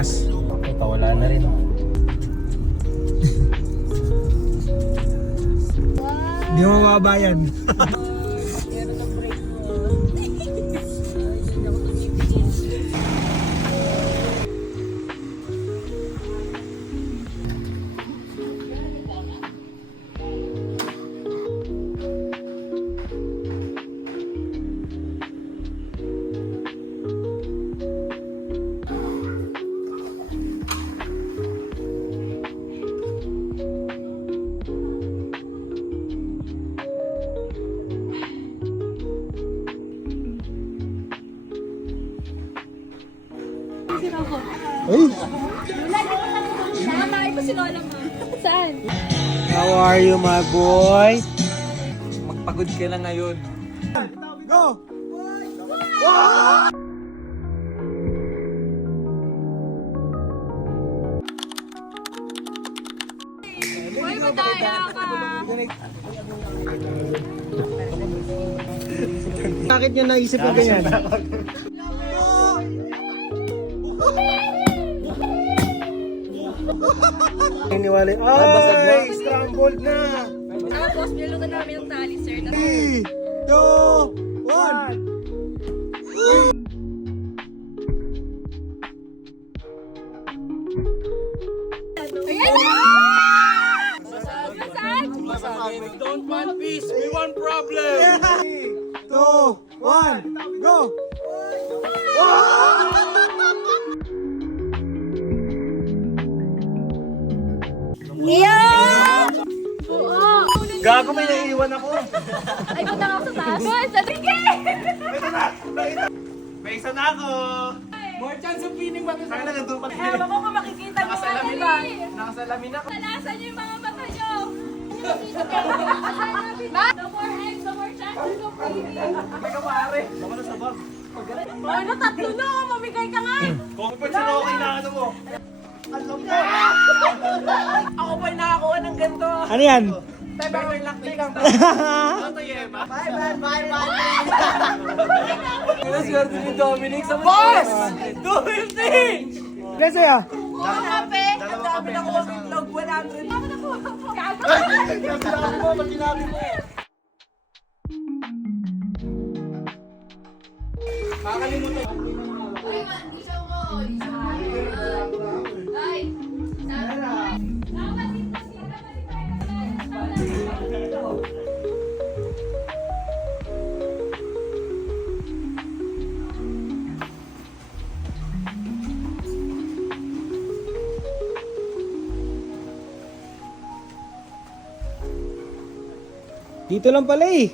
gas. Ito, wala na rin. Hindi mo mababayan. Ay! Nakakain pa si Lola mo. Saan? How are you, my boy? Magpagod ka na ngayon. Go! Uy, madaya ka. Bakit niya naisip mo ganyan? Iniwala. Ay! Scrambled na! Tapos, nilutan namin yung tali, sir. 3, 2, 1! Ayan na! Saan? We don't want peace, we want problem! 3, 2, 1, go! Yeah! Oo! Gago, may naiiwan ako. Ay, punta ka sa taas. Sige! May isa na ako. More chance of winning ba? Saan na nandun pa? Ewan ko kung makikita mo Nakasalamin na. Nakasalamin ako. Talasan niyo yung mga mata niyo. No more eggs, no more chances of winning. May kapare. Baka na sa bag. Ano, tatlo na. Mamigay ka nga. Kung pa siya okay na ano mo. Alam mo. Ako pa nakakuha ng ganito. Ano yan? Better luck next time. Ano to, Yema? Bye. Kaya swerte ni Dominic sa boss! 250! Ano sa'yo? Kape. Ang dami na kuha ng vlog, 100. Ako na po. Sinabi mo, ba't sinabi mo? Kakalimutan. Ay. Dito lang pala eh.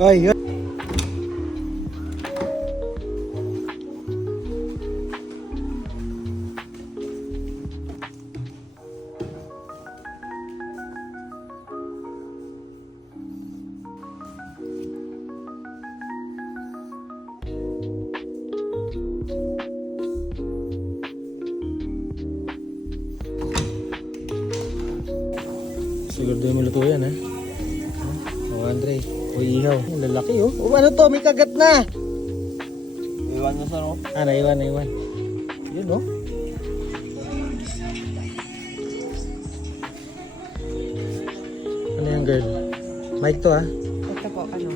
Ay, yun. Siguro din mo luto yan, ha? Oh, Andre. O, ihaw. Ang lalaki, oh. O, ano to? May kagat na. Iwan mo sa no? Ah, naiwan. Yun, oh. Ano yan, girl? Mike to, ah. Ito po, ano?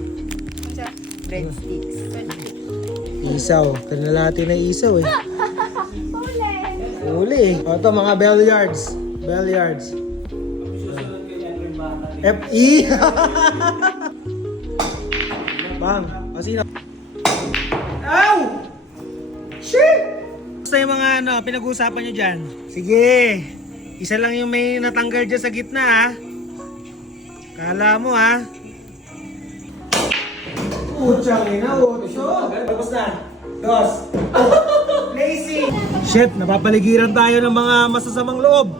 Breadsticks. Isaw. Kanalati na isaw, eh. Uli. O, ito, mga Belliards. F.E. Bang. O, sino? Ow! Shit! Basta yung mga pinag-uusapan nyo dyan. Sige. Isa lang yung may natanggal dyan sa gitna, ha? Kala mo, ha? Puchang ina, 8. Tapos na. 2. Play Chef, napapaligiran tayo ng mga masasamang loob.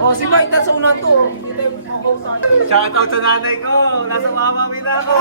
Oh, si Mike, nasa una to. Shoutout sa nanay ko. Nasa mama na ako.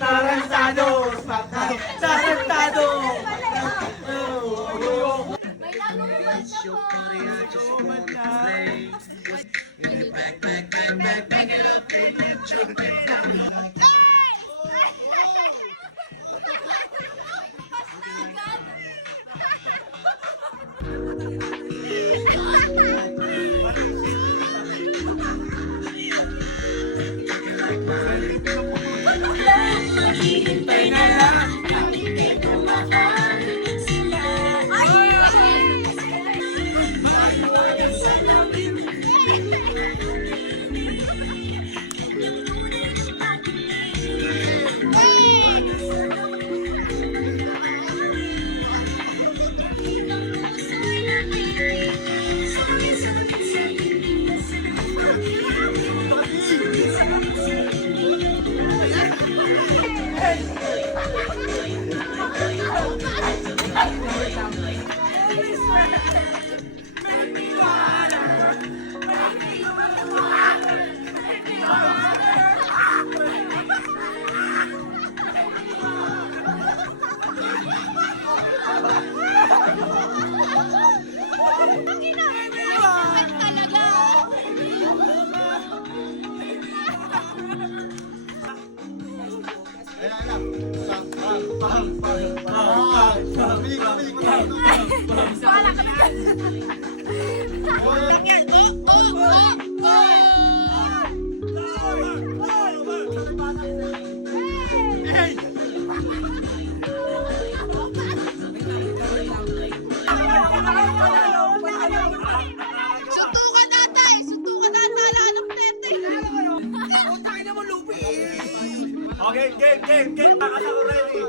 Tarantado! Tarantado! May nalulunod siya po. Suntukan natay! Suntukan natay! Anong tete? Utangin na mo, Lupi! Okay, game. Bakas ako ready.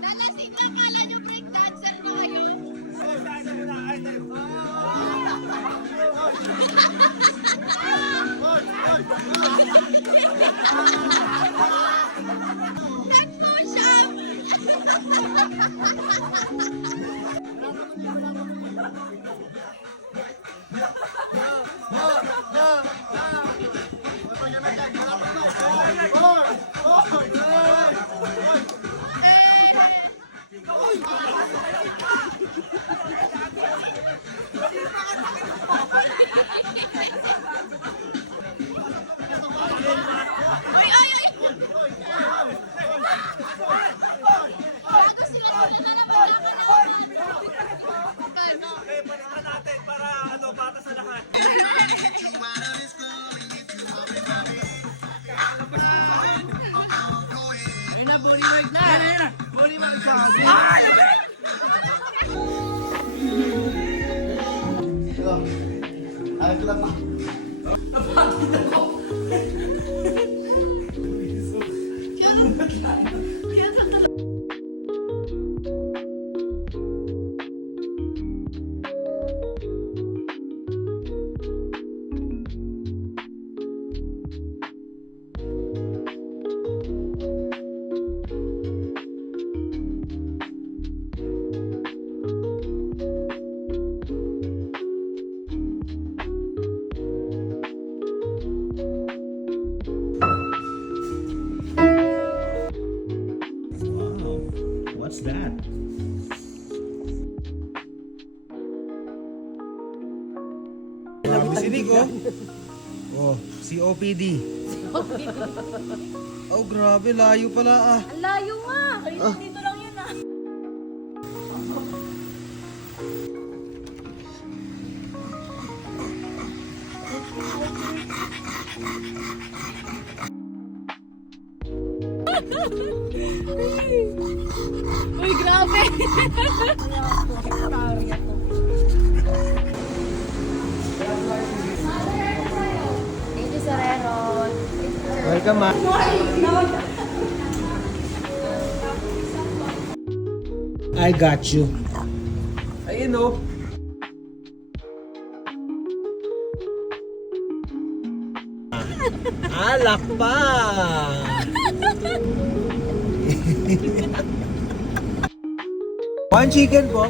Nalasing na pala yung breakdancer ko yun. Nag-push up! Nalaglag ako. Napagod ako. Wow, what's that? Si Nico. Oh, COPD. Oh, grabe, layo pala ah. Ang layo nga. Dito lang yun ah. Uy, grabe. Thank you, Sorero. Welcome, ma. I got you. Ayun o. Alak pa. One chicken po.